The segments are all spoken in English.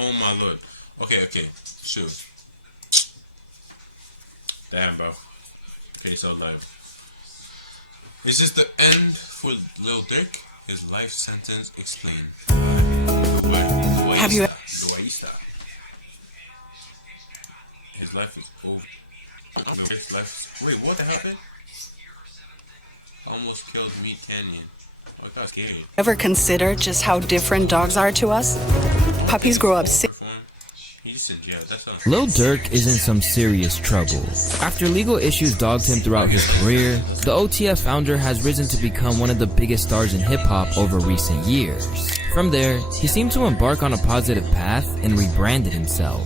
Oh my lord. Okay. Shoot. Damn, bro. Okay, so like, is this the end for Lil Durk? His life sentence explained by Luaista. His life is over. His life. Wait, what the happened? Almost killed Meat Canyon. Oh, I got scared. Ever consider just how different dogs are to us? Puppies grow up sick. He's just in jail, that's all. Lil Durk is in some serious trouble. After legal issues dogged him throughout his career, the OTF founder has risen to become one of the biggest stars in hip-hop over recent years. From there, he seemed to embark on a positive path and rebranded himself.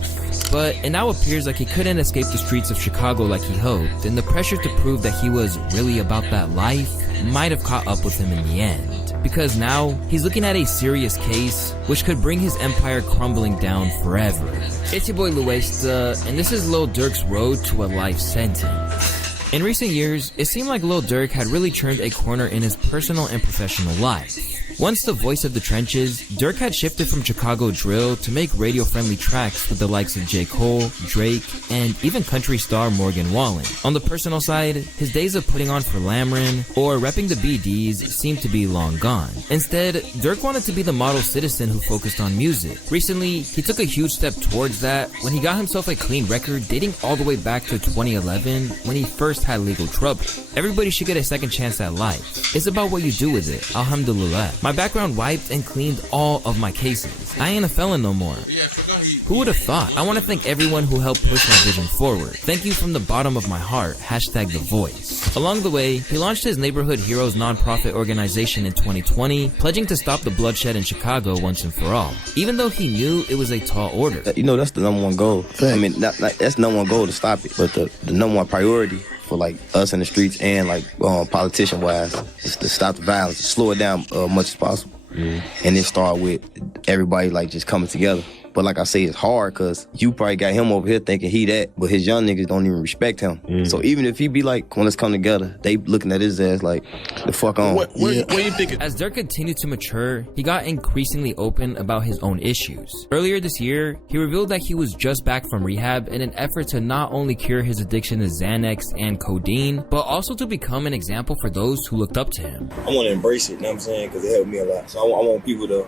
But it now appears like he couldn't escape the streets of Chicago like he hoped, and the pressure to prove that he was really about that life might have caught up with him in the end. Because now, he's looking at a serious case, which could bring his empire crumbling down forever. It's your boy Luesta, and this is Lil Durk's road to a life sentence. In recent years, it seemed like Lil Durk had really turned a corner in his personal and professional life. Once the voice of the trenches, Durk had shifted from Chicago drill to make radio-friendly tracks with the likes of J. Cole, Drake, and even country star Morgan Wallen. On the personal side, his days of putting on for Lamron or repping the BDs seemed to be long gone. Instead, Durk wanted to be the model citizen who focused on music. Recently, he took a huge step towards that when he got himself a clean record dating all the way back to 2011 when he first had legal trouble. Everybody should get a second chance at life. It's about what you do with it, alhamdulillah. My background wiped and cleaned all of my cases. I ain't a felon no more. Yeah, I forgot Who would have thought? I want to thank everyone who helped push my vision forward. Thank you from the bottom of my heart. Hashtag The Voice. Along the way, he launched his Neighborhood Heroes nonprofit organization in 2020, pledging to stop the bloodshed in Chicago once and for all. Even though he knew it was a tall order. You know, that's the number one goal. I mean, that's number one goal to stop it. But the number one priority for like us in the streets and like politician wise is to stop the violence, to slow it down much as possible, and then start with everybody like just coming together. But like I say, it's hard because you probably got him over here thinking he that, but his young niggas don't even respect him. So even if he be like, when let's come together, they looking at his ass like, the fuck on. What you thinking? As Durk continued to mature, he got increasingly open about his own issues. Earlier this year, he revealed that he was just back from rehab in an effort to not only cure his addiction to Xanax and codeine, but also to become an example for those who looked up to him. I want to embrace it, you know what I'm saying, because it helped me a lot. So I want people to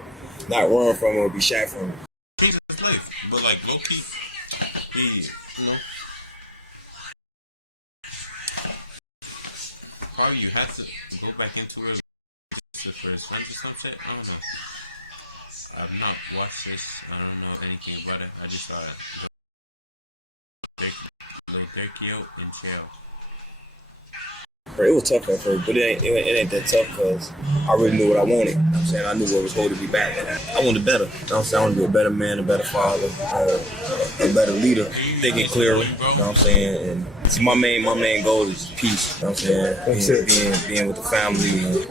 not run from it or be shy from it. Changed his life, but like low key, he, probably you had to go back into it just for his friends or some shit. I don't know. I've not watched this. I don't know anything about it. I just saw Lil Durkio in jail. It was tough at first, but it ain't that tough because I really knew what I wanted. You know what I'm saying? I knew what was holding me back. I wanted better. You know what I'm saying? I want to be a better man, a better father, a better leader. Thinking clear. You know what I'm saying? And see, my main goal is peace. You know what I'm saying? Being with the family.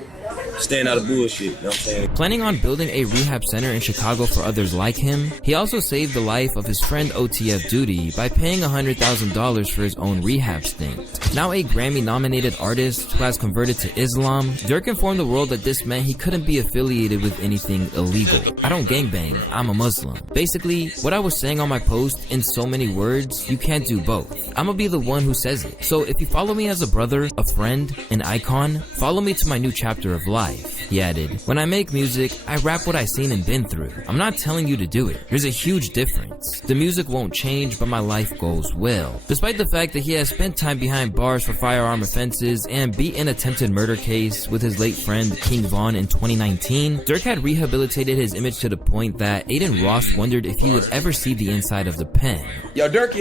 Staying out of bullshit, you know what I'm saying? Planning on building a rehab center in Chicago for others like him, he also saved the life of his friend OTF Duty by paying $100,000 for his own rehab stint. Now a Grammy-nominated artist who has converted to Islam, Durk informed the world that this meant he couldn't be affiliated with anything illegal. I don't gangbang, I'm a Muslim. Basically, what I was saying on my post, in so many words, you can't do both. I'ma be the one who says it. So if you follow me as a brother, a friend, an icon, follow me to my new chapter of life. He added, when I make music, I rap what I've seen and been through. I'm not telling you to do it. There's a huge difference. The music won't change, but my life goals will. Despite the fact that he has spent time behind bars for firearm offenses and beat an attempted murder case with his late friend King Von in 2019, Durk had rehabilitated his image to the point that Aiden Ross wondered if he would ever see the inside of the pen. Yo, Durk,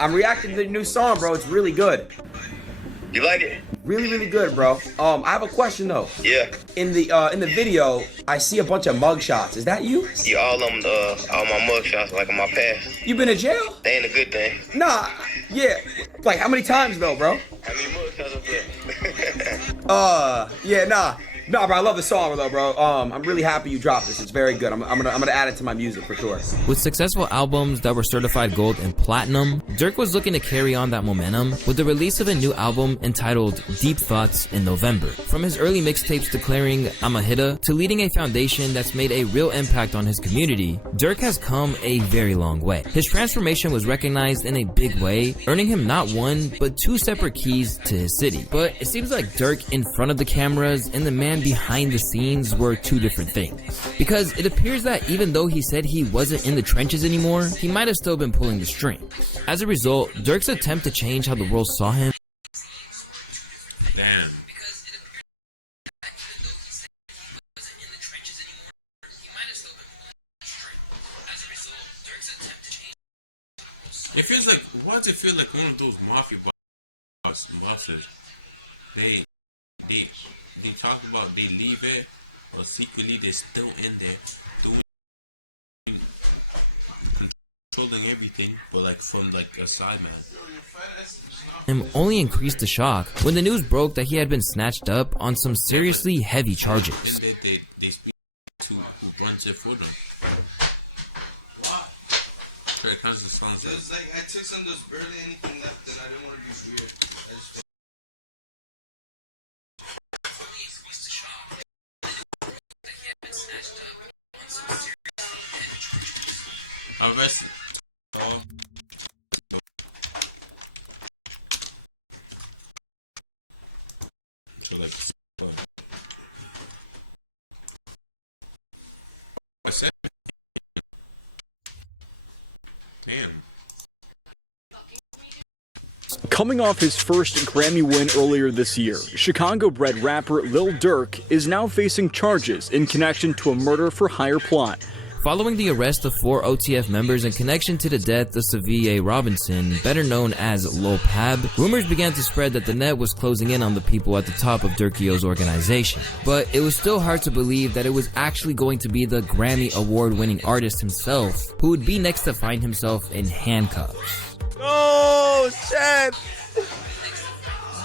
I'm reacting to the new song, bro. It's really good. You like it? Really, really good, bro. I have a question though. Yeah. In the video, I see a bunch of mug shots. Is that you? Yeah, all my mug shots, like in my past. You been in jail? They ain't a good thing. Nah. Yeah. Like how many times though, bro? How many mug shots up there? Yeah, nah. No, bro, I love the song though, bro. I'm really happy you dropped this. It's very good. I'm gonna add it to my music for sure. With successful albums that were certified gold and platinum, Durk was looking to carry on that momentum with the release of a new album entitled Deep Thoughts in November. From his early mixtapes declaring "I'm a hitter" to leading a foundation that's made a real impact on his community, Durk has come a very long way. His transformation was recognized in a big way, earning him not one, but two separate keys to his city. But it seems like Durk in front of the cameras and the man behind the scenes were two different things. Because it appears that even though he said he wasn't in the trenches anymore, he might have still been pulling the strings. As a result, Durk's attempt to change how the world saw him. Damn. It feels like, why does it feel like one of those mafia bosses? They talk about they leave it, but secretly they're still in there doing, controlling everything, but like from like a side man. Him only increased the shock when the news broke that he had been snatched up on some seriously heavy charges. In there, they speak to who runs it for them. What? It kind of sounds like. It's like I took some, there's barely anything left, and I didn't want to be weird. I just. Arrested. Oh. So like. I said. Damn. Coming off his first Grammy win earlier this year, Chicago-bred rapper LIl Durk is now facing charges in connection to a murder-for-hire plot. Following the arrest of 4 OTF members in connection to the death of Savie Robinson, better known as Lil Pab, rumors began to spread that the net was closing in on the people at the top of Durkio's organization. But it was still hard to believe that it was actually going to be the Grammy award-winning artist himself who would be next to find himself in handcuffs. Oh, shit!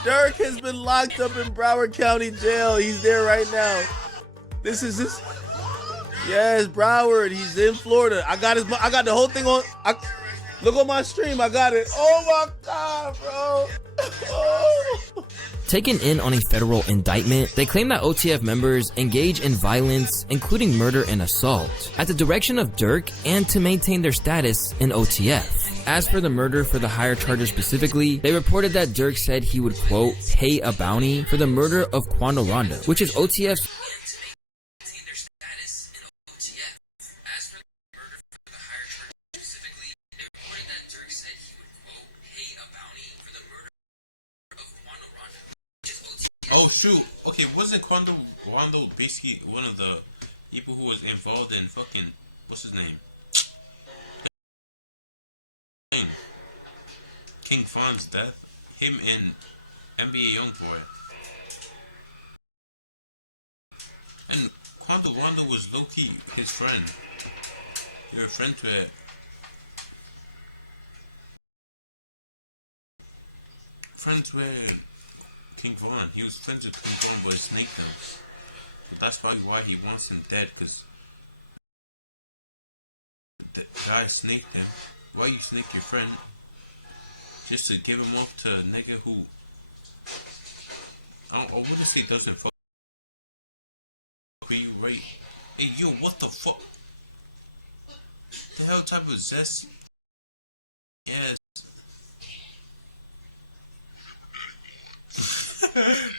Durk has been locked up in Broward County Jail. He's there right now. This is his... Yes, Broward. He's in Florida. I got the whole thing on. Look on my stream. I got it. Oh my God, bro. Oh. Taken in on a federal indictment, they claim that OTF members engage in violence, including murder and assault, at the direction of Durk and to maintain their status in OTF. As for the murder for the hire charges specifically, they reported that Durk said he would, quote, pay a bounty for the murder of Quando Rondo, which is OTF's... Oh shoot! Okay, wasn't Quando Rondo basically one of the people who was involved in fucking what's his name? King Von's death? Him and NBA Youngboy. And Quando Rondo was low-key his friend. They were friends with King Von. He was friends with King Von, but he snaked him. So that's probably why he wants him dead, because the guy snaked him. Why you snake your friend? Just to give him up to a nigga who I wouldn't say doesn't fuck with you, right? Hey yo, what the fuck? The hell type of zest? Yes.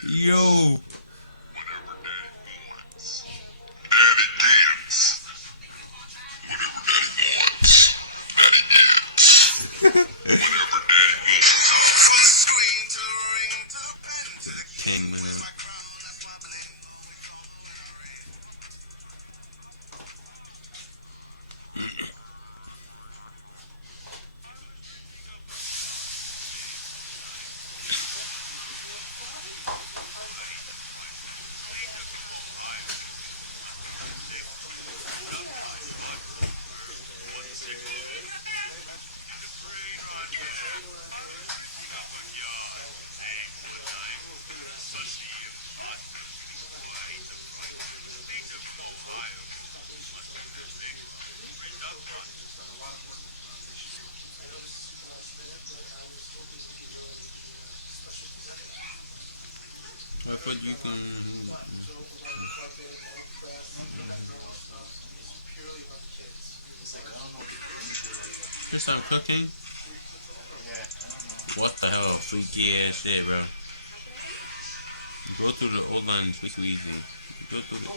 Yo. Whatever daddy wants. Daddy gets. Whatever daddy wants. Daddy gets. Whatever daddy wants. From the screen to the ring to the pen to the king, man. I thought you can. First time cooking? What the hell? Freaky ass shit, bro. Go through the old lines, make it easy. Go through the.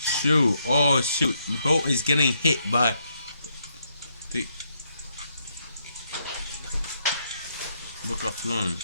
Shoot! Oh shoot! Boat is getting hit by the book of Flown.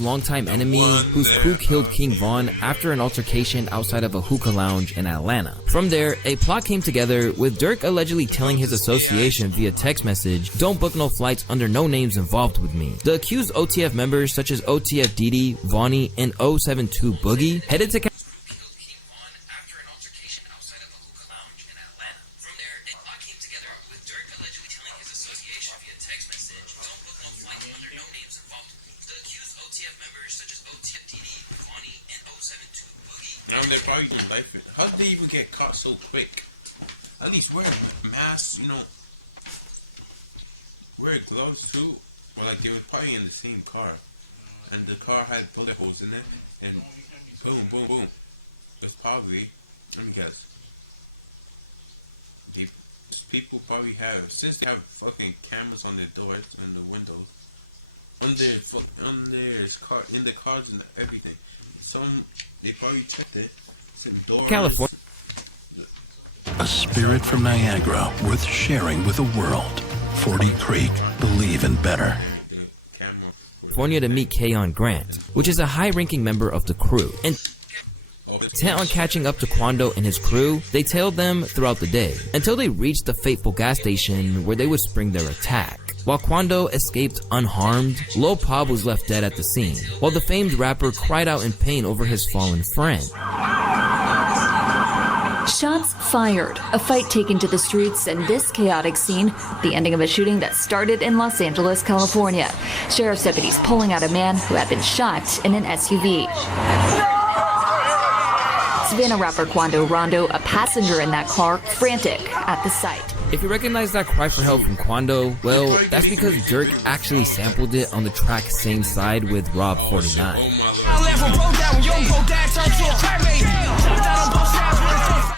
Longtime enemy whose crew killed King Von after an altercation outside of a hookah lounge in Atlanta. From there, a plot came together with Durk allegedly telling his association via text message, "Don't book no flights under no names involved with me." The accused OTF members such as OTF Didi, Vonnie, and 072 Boogie headed to They're probably doing life. How did they even get caught so quick? At least wear masks, you know. Wear gloves too. Or like they were probably in the same car, and the car had bullet holes in it, and boom, boom, boom. It was probably, let me guess. People probably have, since they have fucking cameras on their doors and the windows, on their car, in the cars and everything. They probably checked it. Some doors. A spirit from Niagara worth sharing with the world. 40 Creek, believe in better. California to meet Keon Grant, which is a high-ranking member of the crew. And intent on catching up to Quando and his crew, they tailed them throughout the day, until they reached the fateful gas station where they would spring their attack. While Quando escaped unharmed, Lil Pop was left dead at the scene, while the famed rapper cried out in pain over his fallen friend. Shots fired, a fight taken to the streets, and this chaotic scene, the ending of a shooting that started in Los Angeles, California. Sheriff's deputies pulling out a man who had been shot in an SUV. Savannah rapper Quando Rondo, a passenger in that car, frantic at the sight. If you recognize that cry for help from Quando, well, that's because Durk actually sampled it on the track Same Side with Rob. Oh shit, oh my lord, GG.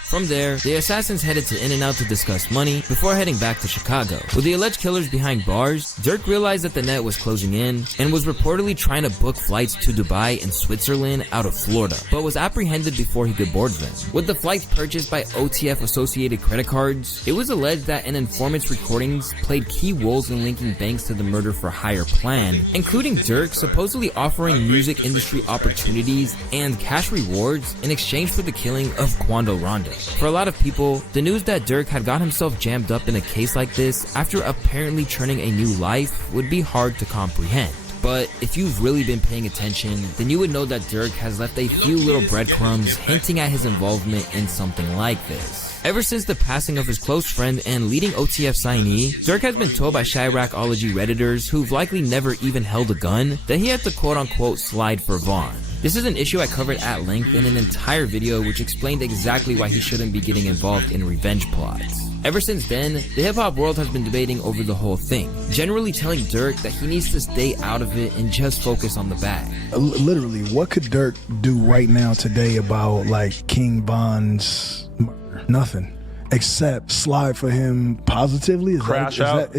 From there, the assassins headed to In-N-Out to discuss money before heading back to Chicago. With the alleged killers behind bars, Durk realized that the net was closing in and was reportedly trying to book flights to Dubai and Switzerland out of Florida, but was apprehended before he could board them. With the flights purchased by OTF associated credit cards, it was alleged that an informant's recordings played key roles in linking banks to the murder for hire plan, including Durk supposedly offering music industry opportunities and cash rewards in exchange for the killing of Quando Rondo. For a lot of people, the news that Durk had got himself jammed up in a case like this after apparently churning a new life would be hard to comprehend. But if you've really been paying attention, then you would know that Durk has left a few little breadcrumbs hinting at his involvement in something like this. Ever since the passing of his close friend and leading OTF signee, Durk has been told by Chiracology Redditors, who've likely never even held a gun, that he had to quote-unquote slide for Vaughn. This is an issue I covered at length in an entire video which explained exactly why he shouldn't be getting involved in revenge plots. Ever since then, the hip-hop world has been debating over the whole thing, generally telling Durk that he needs to stay out of it and just focus on the bag. Literally, what could Durk do right now today about like King Von's murder? Nothing. Except slide for him positively. Crash out?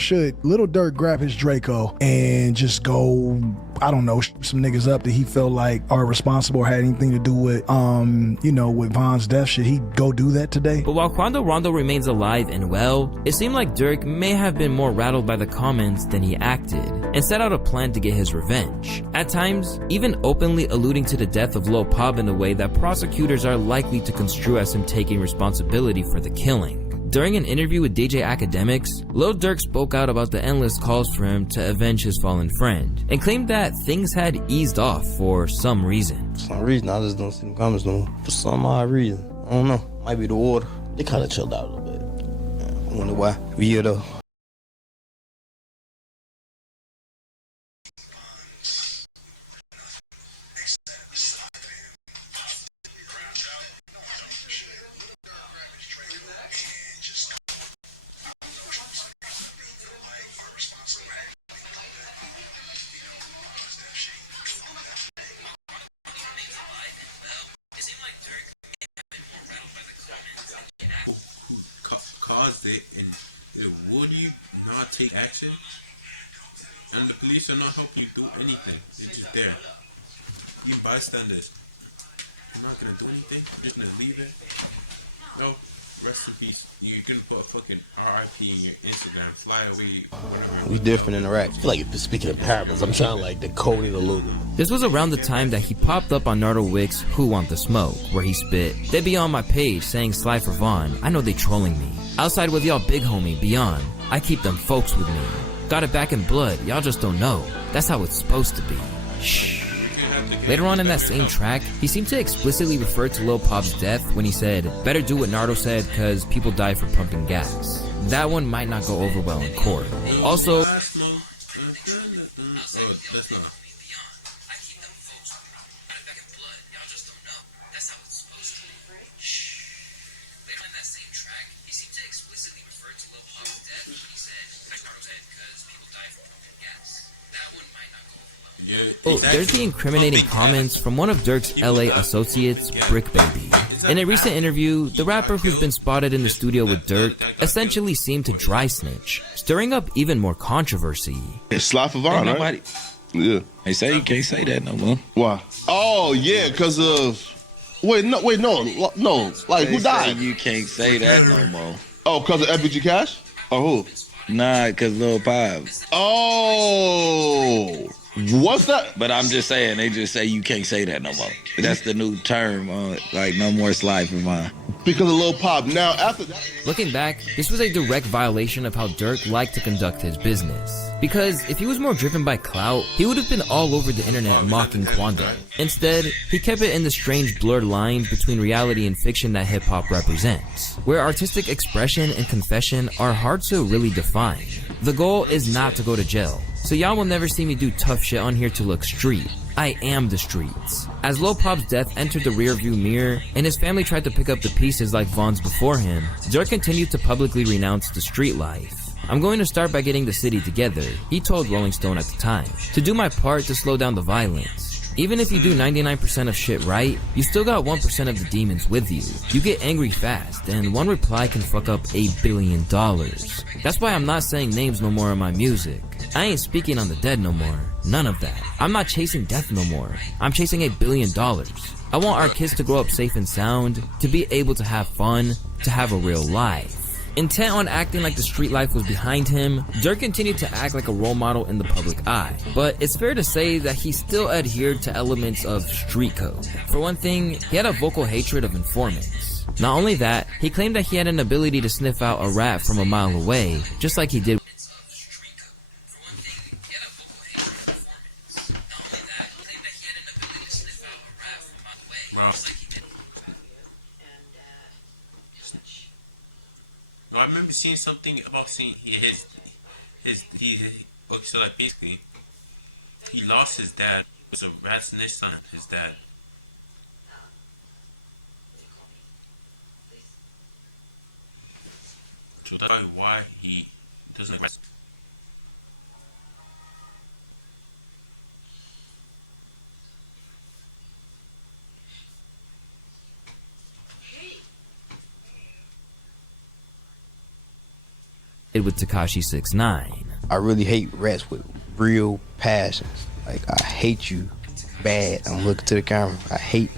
Should Lil Durk grab his Draco and just go, I don't know, shoot some niggas up that he felt like are responsible or had anything to do with, with Von's death? Should he go do that today? But while Quando Rondo remains alive and well, it seemed like Durk may have been more rattled by the comments than he acted, and set out a plan to get his revenge. At times, even openly alluding to the death of Lil Pop in a way that prosecutors are likely to construe as him taking responsibility for the killing. During an interview with DJ Academics, Lil Durk spoke out about the endless calls for him to avenge his fallen friend, and claimed that things had eased off for some reason. For some reason, I just don't see them comments no more. For some odd reason. I don't know. Might be the water. They kind of chilled out a little bit. I wonder why. Weird though. Who caused it, and would you not take action? And the police are not helping you do anything. They're just there. Being bystanders. You're not gonna do anything. You're just gonna leave it. No. Rest in peace. You're gonna put a fucking RIP in your Instagram, fly away, whatever. With different in Iraq. Like, speaking of parables, I'm trying like the code of the loop. This was around the time that he popped up on Nardo Wick's Who Want the Smoke, where he spit, "They be on my page saying Sly for Vaughn. I know they trolling me. Outside with y'all big homie, Beyond. I keep them folks with me. Got it back in blood, y'all just don't know. That's how it's supposed to be." You're gonna have to Later on in that same track, he seemed to explicitly refer to Lil Pop's death when he said, "Better do what Nardo said, cause people die for pumping gas." That one might not go over well in court. Also, oh, that's not. Yeah, exactly. There's the incriminating comments from one of Durk's LA associates, Brick Baby. In a recent interview, the rapper who's been spotted in the studio with Durk essentially seemed to dry snitch, stirring up even more controversy. It's Sly for Vaughn, right? Yeah. They say you can't say that no more. Why? Oh, yeah, because of... Wait, no. Like, who died? You can't say that no more. Oh, because of FBG Cash? Or who? Nah, because Lil Pop. Oh... What's that? But I'm just saying, they just say you can't say that no more. That's the new term, like no more Sly for Vaughn. Because of Lil Pop. Now, after that... Looking back, this was a direct violation of how Durk liked to conduct his business. Because if he was more driven by clout, he would have been all over the internet mocking Quantum. Instead, he kept it in the strange blurred lines between reality and fiction that hip-hop represents, where artistic expression and confession are hard to really define. The goal is not to go to jail, so y'all will never see me do tough shit on here to look street. I am the streets. As Lil Pop's death entered the rearview mirror, and his family tried to pick up the pieces like Vaughn's before him, Durk continued to publicly renounce the street life. "I'm going to start by getting the city together," he told Rolling Stone at the time, "to do my part to slow down the violence. Even if you do 99% of shit right, you still got 1% of the demons with you. You get angry fast, and one reply can fuck up $8 billion. That's why I'm not saying names no more in my music. I ain't speaking on the dead no more. None of that. I'm not chasing death no more. I'm chasing $8 billion. I want our kids to grow up safe and sound, to be able to have fun, to have a real life." Intent on acting like the street life was behind him, Durk continued to act like a role model in the public eye. But it's fair to say that he still adhered to elements of street code. For one thing, he had a vocal hatred of informants. Not only that, he claimed that he had an ability to sniff out a rat from a mile away, just like he did. Bro. No, I remember seeing something about seeing okay, so like basically he lost his dad. It was a rat snitched on his dad. So that's probably why he doesn't like rats. With Tekashi 6ix9ine. I really hate rats with real passion. Like, I hate you bad. I'm looking to the camera. I hate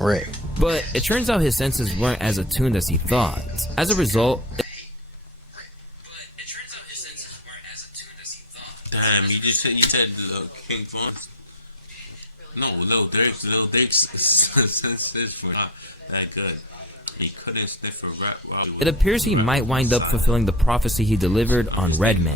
rat. But it turns out his senses weren't as attuned as he thought. As a result, damn, you said King Von's. No, Lil Durk's senses were not that good. He couldn't sniff a rat while he was. It appears he might wind up fulfilling the prophecy he delivered on Redman.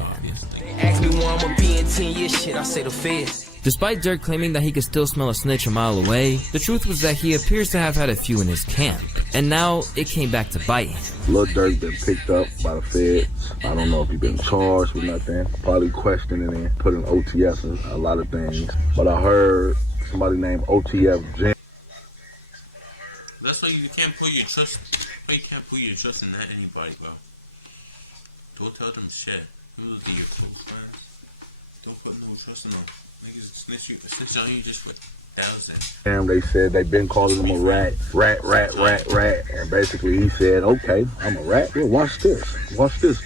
Despite Durk claiming that he could still smell a snitch a mile away, the truth was that he appears to have had a few in his camp, and now it came back to bite him. Lil Durk been picked up by the feds. I don't know if he been charged with nothing, probably questioning and put in OTF and a lot of things. But I heard somebody named OTF Jam. That's why you can't put your trust. Why you can't put your trust in that anybody, bro. Don't tell them shit. Even though they're your close friends, don't put no trust in them. Niggas snitch on you just for thousands. And they said they been calling him a rat. And basically he said, okay, I'm a rat. Yeah, watch this.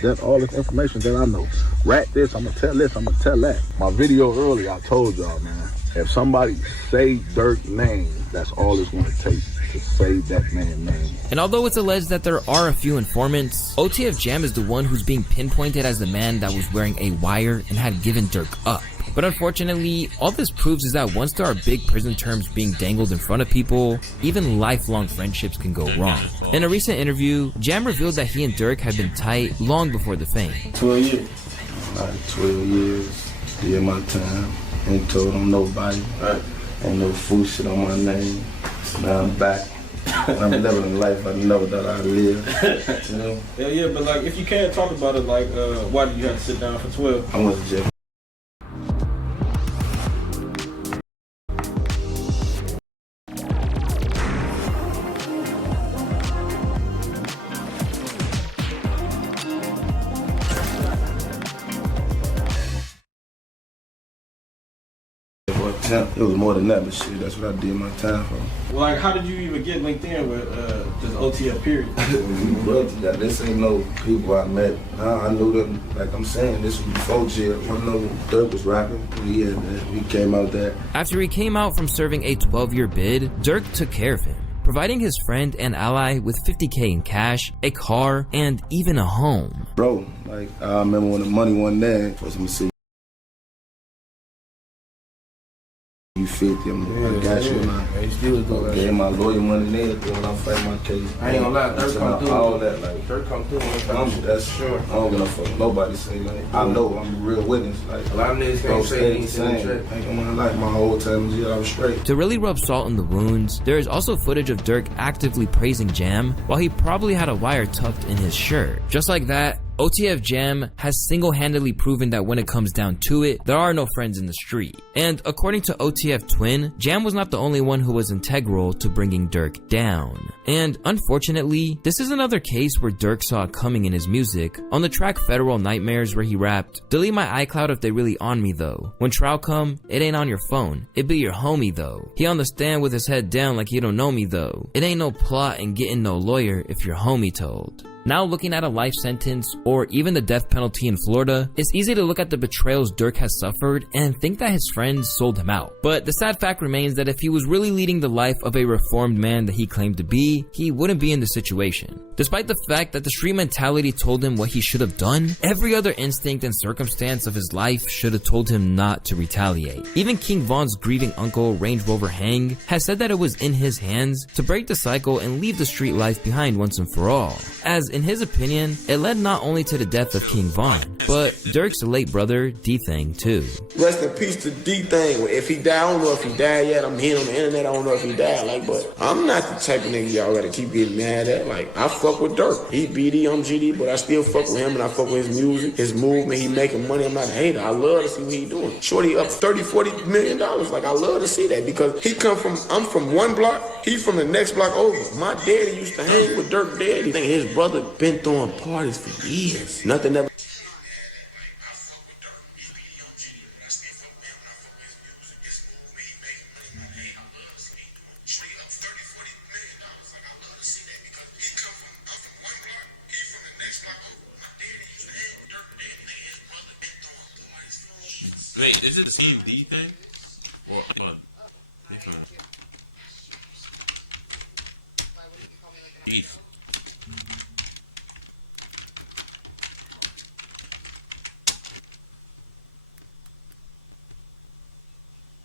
That's all this information that I know. Rat this, I'm gonna tell this, I'm gonna tell that. My video earlier, I told y'all, man, if somebody say Durk's name, that's all it's gonna take to say that man's name. And although it's alleged that there are a few informants, OTF Jam is the one who's being pinpointed as the man that was wearing a wire and had given Durk up. But unfortunately, all this proves is that once there are big prison terms being dangled in front of people, even lifelong friendships can go wrong. In a recent interview, Jam revealed that he and Durk had been tight long before the fame. 12 years. Like 12 years, did my time. Ain't told on nobody. Ain't no fool shit on my name. Now I'm back. I'm living a life I never thought I'd live. You know? Yeah, but like if you can't talk about it, like why did you have to sit down for 12? I went to jail. It was more than that, but shit, that's what I did my time for. Like, how did you even get linked in with this OTF period? This ain't no people I met. I knew them, like I'm saying, this was before jail. I know Durk was rapping, he had that, he came out there. After he came out from serving a 12-year bid, Durk took care of him, providing his friend and ally with $50K in cash, a car, and even a home. Bro, like, I remember when the money wasn't there, was me see. You 50, man. Yeah. He still doing that shit. My lawyer money there when I fight my case. I ain't gonna lie, Durk come through. All that, like, Durk come through. That's sure. I don't give a fuck. Nobody say, like, I know, I'm a real witness. Like, a lot of niggas can't say he ain't seen the track. Ain't gonna lie, my whole time I was straight. To really rub salt in the wounds, there is also footage of Durk actively praising Jam while he probably had a wire tucked in his shirt. Just like that, OTF Jam has single-handedly proven that when it comes down to it, there are no friends in the street. And according to OTF Twin, Jam was not the only one who was integral to bringing Durk down. And unfortunately, this is another case where Durk saw it coming in his music. On the track Federal Nightmares where he rapped, "Delete my iCloud if they really on me though. When trial come, it ain't on your phone. It be your homie though. He on the stand with his head down like he don't know me though. It ain't no plot and getting no lawyer if your homie told." Now looking at a life sentence or even the death penalty in Florida, it's easy to look at the betrayals Durk has suffered and think that his friends sold him out. But the sad fact remains that if he was really leading the life of a reformed man that he claimed to be, he wouldn't be in this situation. Despite the fact that the street mentality told him what he should have done, every other instinct and circumstance of his life should have told him not to retaliate. Even King Von's grieving uncle, Range Rover Hang, has said that it was in his hands to break the cycle and leave the street life behind once and for all. As in his opinion, it led not only to the death of King Von, but Durk's late brother, D-Thang, too. Rest in peace to D-Thang. If he died, I don't know if he died yet. I'm hearing on the internet, I don't know if he died. Like, but I'm not the type of nigga y'all gotta keep getting mad at. Like, I fuck with Durk. He BD, I'm GD, but I still fuck with him and I fuck with his music, his movement, he making money. I'm not a hater. I love to see what he doing. Shorty up $30-40 million. Like, I love to see that because he come from, I'm from one block, he's from the next block over. My daddy used to hang with Durk daddy. His brother been throwing parties for years. Nothing ever. Wait, is it the same D thing? Or different one? Teeth.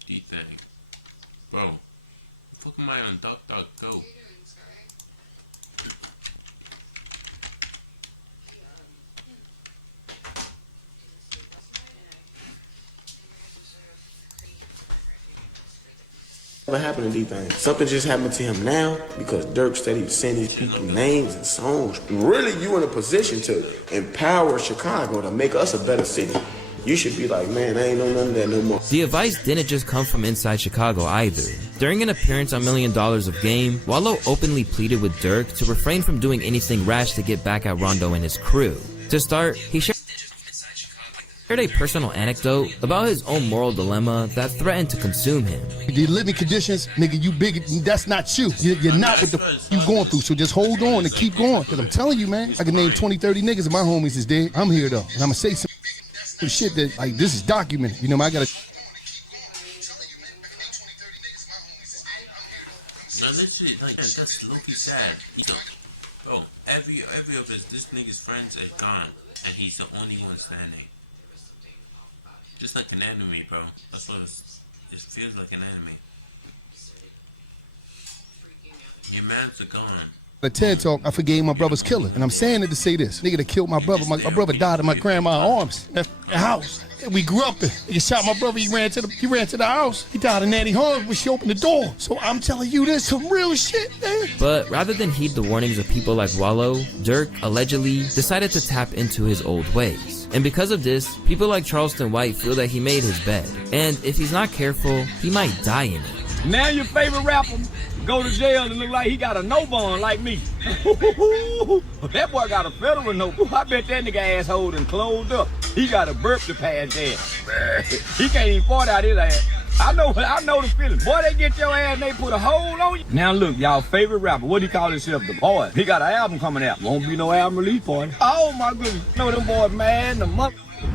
D thing. Bro, the fuck am I on DuckDuckGo? What happened to D-Thing? Something just happened to him now because Durk said he was sending names and songs. Really, you in a position to empower Chicago to make us a better city. You should be like, man, I ain't know none of that no more. The advice didn't just come from inside Chicago either. During an appearance on $1 Million of Game, Wallow openly pleaded with Durk to refrain from doing anything rash to get back at Rondo and his crew. To start, he shared a personal anecdote about his own moral dilemma that threatened to consume him. The living conditions, nigga, you big, that's not you. You're not what you're going through, so just hold on and keep going. I'm telling you, man, I can name 20, 30 niggas and my homies is dead. I'm here, though, and I'm gonna say some shit that, like, this is documented. You know, I gotta... Now this shit, like, man, that's low-key sad. Bro, every of this nigga's friends are gone, and he's the only one standing. Just like an enemy, bro. That's what it feels like, an enemy. Your mans are gone. The TED Talk, I forgave my brother's killer, and I'm saying it to say this. Nigga that killed my brother, my brother died in my grandma's arms at the house. We grew up there. He shot my brother, he ran to the house. He died in Nanny Hunt when she opened the door. So I'm telling you, this some real shit, man. But rather than heed the warnings of people like Wallow, Durk allegedly decided to tap into his old ways. And because of this, people like Charleston White feel that he made his bed. And if he's not careful, he might die in it. Now your favorite rapper go to jail and look like he got a no bond like me. That boy got a federal no. I bet that nigga asshole done closed up. He got a burp to pass there. He can't even fart out his ass. I know the feeling. Boy, they get your ass and they put a hole on you. Now look, y'all favorite rapper, what do he call himself? The Boy. He got an album coming out. Won't be no album release party. Oh my goodness. No, them boys, man, the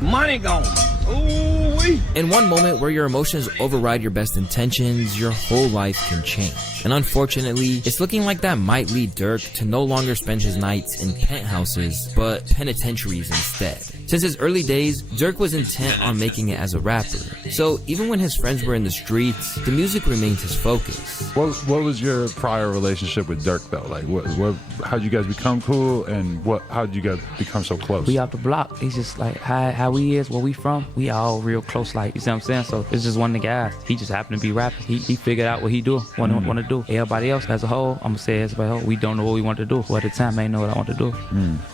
money gone. Ooh-wee. In one moment where your emotions override your best intentions, your whole life can change. And unfortunately, it's looking like that might lead Durk to no longer spend his nights in penthouses, but penitentiaries instead. Since his early days, Durk was intent on making it as a rapper. So even when his friends were in the streets, the music remained his focus. What was your prior relationship with Durk though? Like, how'd you guys become cool, and how'd you guys become so close? We off the block. He's just like how we is, where we from. We all real close, like, you see what I'm saying? So it's just one of the guys. He just happened to be rapping. He figured out what he want to do. Everybody else as a whole, I'm gonna say as a whole, we don't know what we want to do. Well, at the time, I ain't know what I want to do.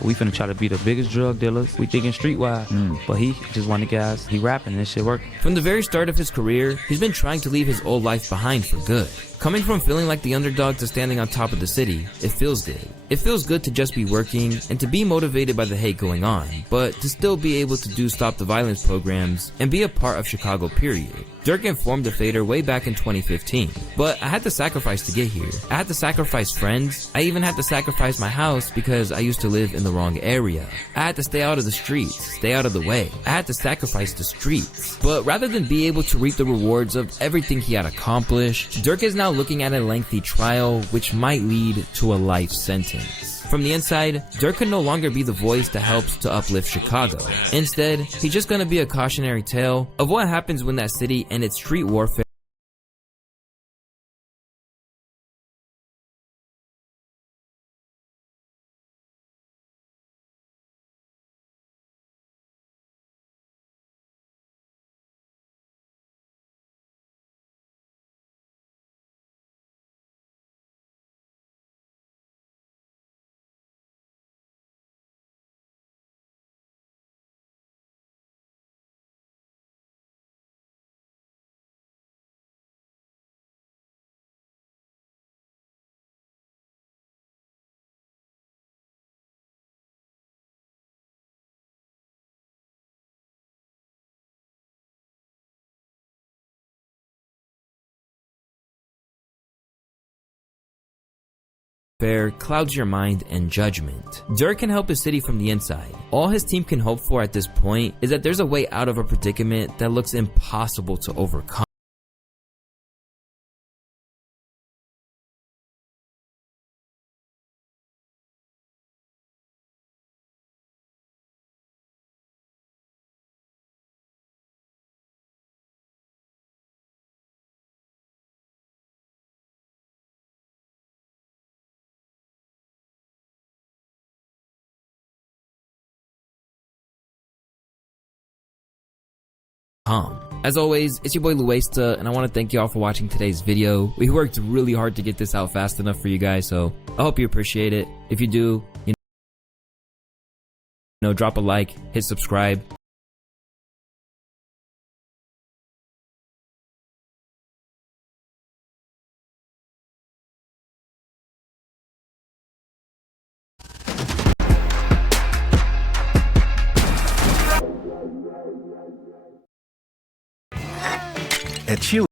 We finna try to be the biggest drug dealers. We thinking streetwise, but he just one of the guys. He rapping and this shit working. From the very start of his career, he's been trying to leave his old life behind for good. Coming from feeling like the underdog to standing on top of the city, it feels good. It feels good to just be working and to be motivated by the hate going on, but to still be able to do Stop the Violence programs and be a part of Chicago, period. Durk informed the Fader way back in 2015, but I had to sacrifice to get here. I had to sacrifice friends. I even had to sacrifice my house because I used to live in the wrong area. I had to stay out of the streets, stay out of the way. I had to sacrifice the streets. But rather than be able to reap the rewards of everything he had accomplished, Durk is now looking at a lengthy trial which might lead to a life sentence. From the inside, Durk can no longer be the voice that helps to uplift Chicago. Instead, he's just gonna be a cautionary tale of what happens when that city and its street warfare clouds your mind and judgment. Durk can help his city from the inside. All his team can hope for at this point is that there's a way out of a predicament that looks impossible to overcome. As always, it's your boy Luesta, and I want to thank you all for watching today's video. We worked really hard to get this out fast enough for you guys, so I hope you appreciate it. If you do, you know, drop a like, hit subscribe. At Chewy,